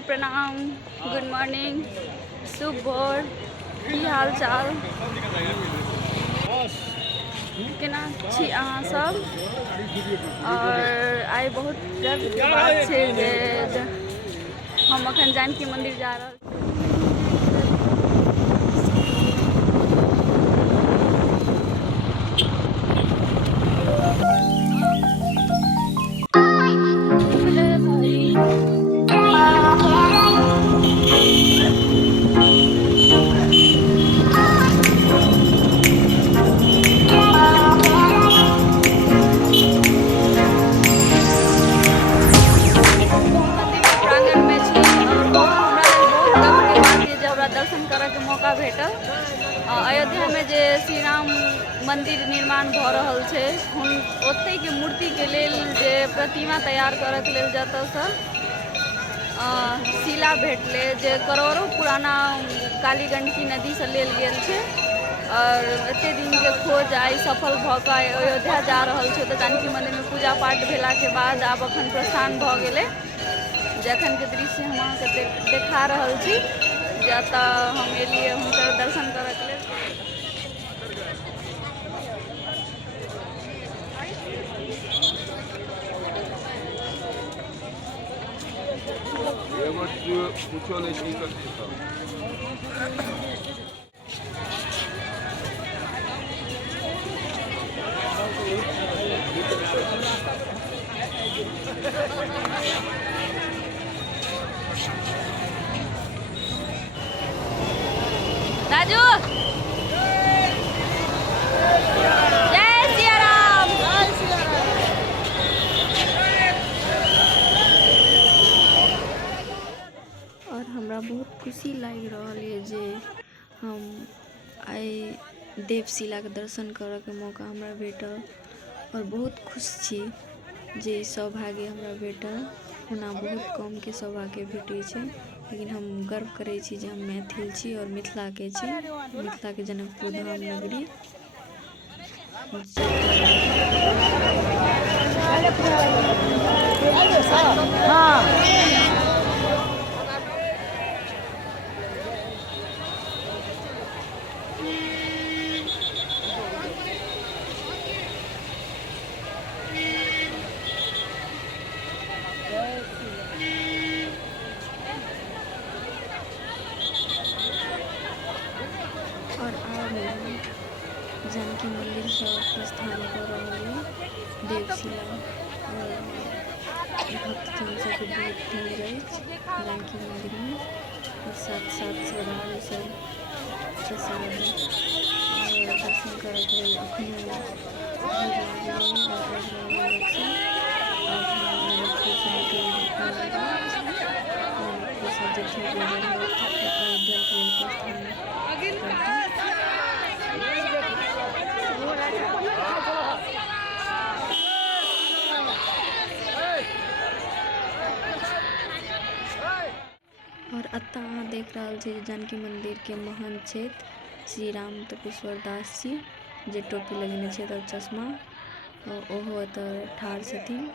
प्रणाम, good morning, शुभ भोर, की हाल चाल केना छी अहाँ सब। और आई बहुत गर्व के बात छै जे हम अखन जानकी मंदिर जा रहल छी। दर्शन करऽ के मौका भेटल। अयोध्या में जे श्री राम मंदिर निर्माण भ रहल छै, ओतै के मूर्ति के लेल जे प्रतिमा तैयार करऽ के लेल जतऽ सँ शिला भेटले जे करोड़ों पुराना कालीगंडकी नदी से लेल गेल छै। और एते दिन के खोज आई सफल भऽ कऽ अयोध्या जा रहल छै। तऽ जानकी मंदिर में पूजा पाठ भेला के बाद आब अखन प्रस्थान भऽ गेलै। जखन के दृश्य हम अहाँके देखा रहल छी, जतऽ हम एलिए हुनकर दर्शन करऽ के लेल। पूछो नहीं करती राजू, जय सिया राम। और हमरा बहुत खुशी लागि रहल है जे हम आई देवशिला के दर्शन करऽ के मौका हमरा भेटल। और बहुत खुश छी जे सौभाग्य हमरा भेटल। ओना बहुत कम के सौभाग्य भेटै छै, लेकिन हम गर्व करै छी जे हम मैथिल छी और मिथिला के छी। मिथिला के जनकपुर धाम नगरी। और आज जानकी मंदिर से प्रस्थान कर रही देवशिला। और भक्तजन सबके बहुत भीड़ अछि जानकी मंदिर में। और साथ साथ श्रद्धालु सब प्रसाद और दर्शन करऽ के लेल अखनो भीड़ लागल है। और आबि रहल लोक सब। आब हम जनकपुर से निकलि जनकपुर से जखन बेर होत अयोध्या के लेल प्रस्थान करतै। और अतः अहाँ देख रहल छी जानकी मंदिर के महंत छथि श्री राम तपेश्वर दास जी, जे टोपी लगेने छथि और चश्मा। ओहो एतऽ ठाढ़ छथिन।